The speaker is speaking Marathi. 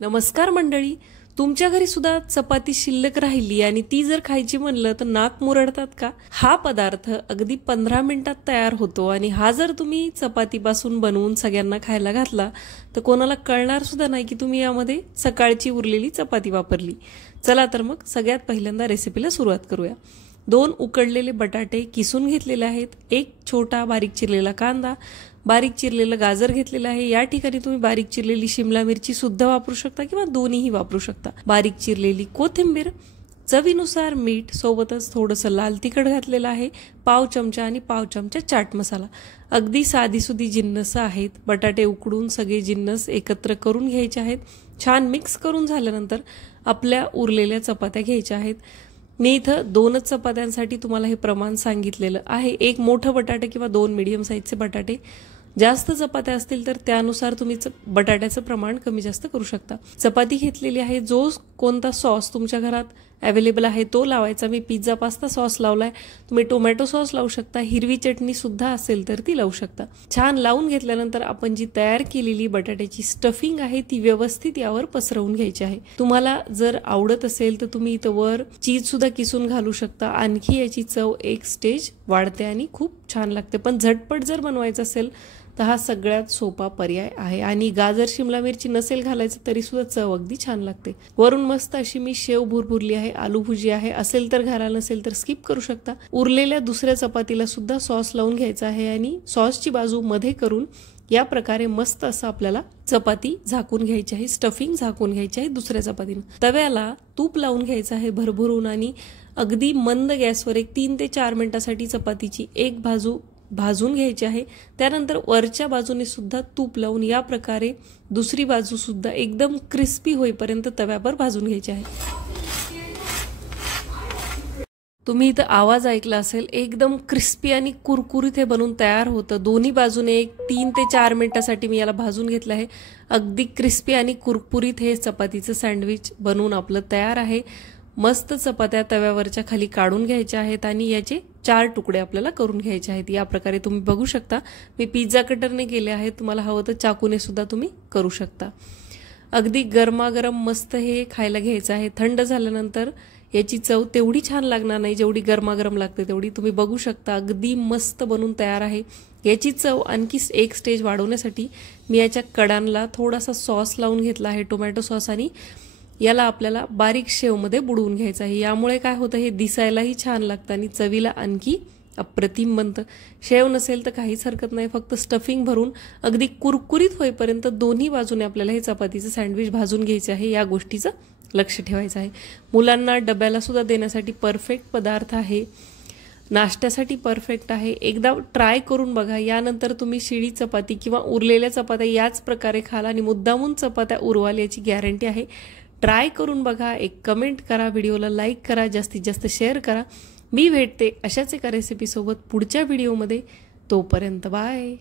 नमस्कार मंडळी. तुमच्या घरी सुद्धा चपाती शिल्लक राहिली आणि ती जर खायची म्हणलं तर नाक मुरडतात का? हा पदार्थ अगदी 15 मिनिटात तयार होतो आणि हा जर तुम्ही चपातीपासून बनवून सगळ्यांना खायला घातला तर कोणाला कळणार सुद्धा नाही की तुम्ही यामध्ये सकाळची उरलेली चपाती वापरली. चला तर मग सगळ्यात पहिल्यांदा रेसिपीला सुरुवात करूया. 2 उकडलेले बटाटे किसून घेतलेले आहेत. 1 छोटा बारीक चिरलेला कांदा, बारीक चिरलेलं गाजर घेतलेलं आहे. या ठिकाणी तुम्ही बारीक चिरलेली शिमला मिरची सुद्धा वापरू शकता किंवा दोन्हीही वापरू शकता. बारीक चिरलेली कोथिंबीर, चवीनुसार मीठ, सोबतच थोडंसं लाल तिखट घातलेलं आहे, पाव चमचा आणि पाव चमचा चाट मसाला. अगदी साधीसुधी जिन्नस आहेत. बटाटे उकडून सगळे जिन्नस एकत्र करून घ्यायचे आहेत. छान मिक्स करून झाल्यानंतर आपल्या उरलेल्या चपात्या घ्यायच्या आहेत. मी इथं 2च चपात्यांसाठी तुम्हाला हे प्रमाण सांगितलेलं आहे. 1 मोठं बटाटे किंवा 2 मीडियम साईजचे बटाटे. जास्त चपात्या असतील तर त्यानुसार तुम्ही बटाट्याचं प्रमाण कमी जास्त करू शकता. चपाती घेतलेली आहे. जो कोणता सॉस तुमच्या घरात अवेलेबल आहे तो लावायचा. मी पिझ्झा पास्ता सॉस लावलाय. तुम्ही टोमॅटो सॉस लावू शकता. हिरवी चटणी सुद्धा असेल तर ती लावू शकता. छान लावून घेतल्यानंतर आपण जी तयार केलेली बटाट्याची स्टफिंग आहे ती व्यवस्थित यावर पसरवून घ्यायची आहे. तुम्हाला जर आवडत असेल तर तुम्ही इथं वर चीज सुद्धा किसून घालू शकता. आणखी याची चव एक स्टेज वाढते आणि खूप छान लागते. पण झटपट जर बनवायचं असेल तर हा सगळ्यात सोपा पर्याय आहे. आणि गाजर शिमला मिरची नसेल घालायचं तरी सुद्धा चव अगदी छान लागते. वरून मस्त अशी मी शेव भुरभुरली आहे, आलू भुजी आहे. असेल तर घाला, नसेल तर स्किप करू शकता. उरलेल्या दुसऱ्या चपातीला सुद्धा सॉस लावून घ्यायचा आहे आणि सॉसची बाजू मध्ये करून या प्रकारे मस्त असं आपल्याला चपाती झाकून घ्यायची आहे. स्टफिंग झाकून घ्यायची आहे दुसऱ्या चपातीनं. तव्याला तूप लावून घ्यायचं आहे भरभरून आणि अगदी मंद गॅसवर 3 ते 4 मिनिटासाठी चपातीची एक बाजू भाजून घ्यायची आहे. त्यानंतर वरच्या बाजूने सुद्धा तूप लावून या प्रकारे दुसरी बाजू सुद्धा एकदम क्रिस्पी होईपर्यंत तव्यावर भाजून घ्यायची आहे. तुम्ही इथं आवाज ऐकला असेल, एकदम क्रिस्पी आणि कुरकुरीत हे बनून तयार होतं. दोन्ही बाजूने 3 ते 4 मिनिटासाठी मी याला भाजून घेतलं आहे. अगदी क्रिस्पी आणि कुरकुरीत हे चपातीचं सँडविच बनवून आपलं तयार आहे. मस्त चपात्या तव्यावरच्या खाली काढून घ्यायच्या आहेत आणि याचे 4 तुकडे आपल्याला करून घ्यायचे आहेत. या प्रकारे तुम्ही बघू शकता. मी पिझ्झा कटरने केले आहेत. तुम्हाला हवं तर चाकूने सुद्धा तुम्ही करू शकता. अगदी गरमागरम मस्त हे खायला घ्यायचं आहे. थंड झाल्यानंतर याची चव तेवढी छान लागणार नाही जेवढी गरमागरम लागते तेवढी. तुम्ही बघू शकता अगदी मस्त बनून तयार आहे. याची चव आणखी एक स्टेज वाढवण्यासाठी मी याच्या कडांना थोडासा सॉस लावून घेतला आहे, टोमॅटो सॉस, आणि याला आपल्याला बारीक शेवमध्ये बुडवून घ्यायचं आहे. यामुळे काय होतं, हे दिसायलाही छान लागतं आणि चवीला आणखी अप्रतिम बनतं. शेव नसेल तर काहीच हरकत नाही. फक्त स्टफिंग भरून अगदी कुरकुरीत होईपर्यंत दोन्ही बाजूने आपल्याला हे चपातीचं सँडविच भाजून घ्यायचे आहे. या गोष्टीचं लक्ष ठेवायचं आहे. मुलांना डब्याला सुद्धा देण्यासाठी परफेक्ट पदार्थ आहे. नाश्त्यासाठी परफेक्ट आहे. एकदा ट्राय करून बघा. यानंतर तुम्ही शिळी चपाती किंवा उरलेल्या चपात्या याच प्रकारे खाल आणि मुद्दामून चपात्या उरवाल याची गॅरंटी आहे. ट्राय करून बघा. एक कमेंट करा, व्हिडिओला लाईक करा, जास्तीत जास्त शेअर करा. मी भेटते अशाच एका रेसिपीसोबत पुढच्या व्हिडिओमध्ये. तोपर्यंत बाय.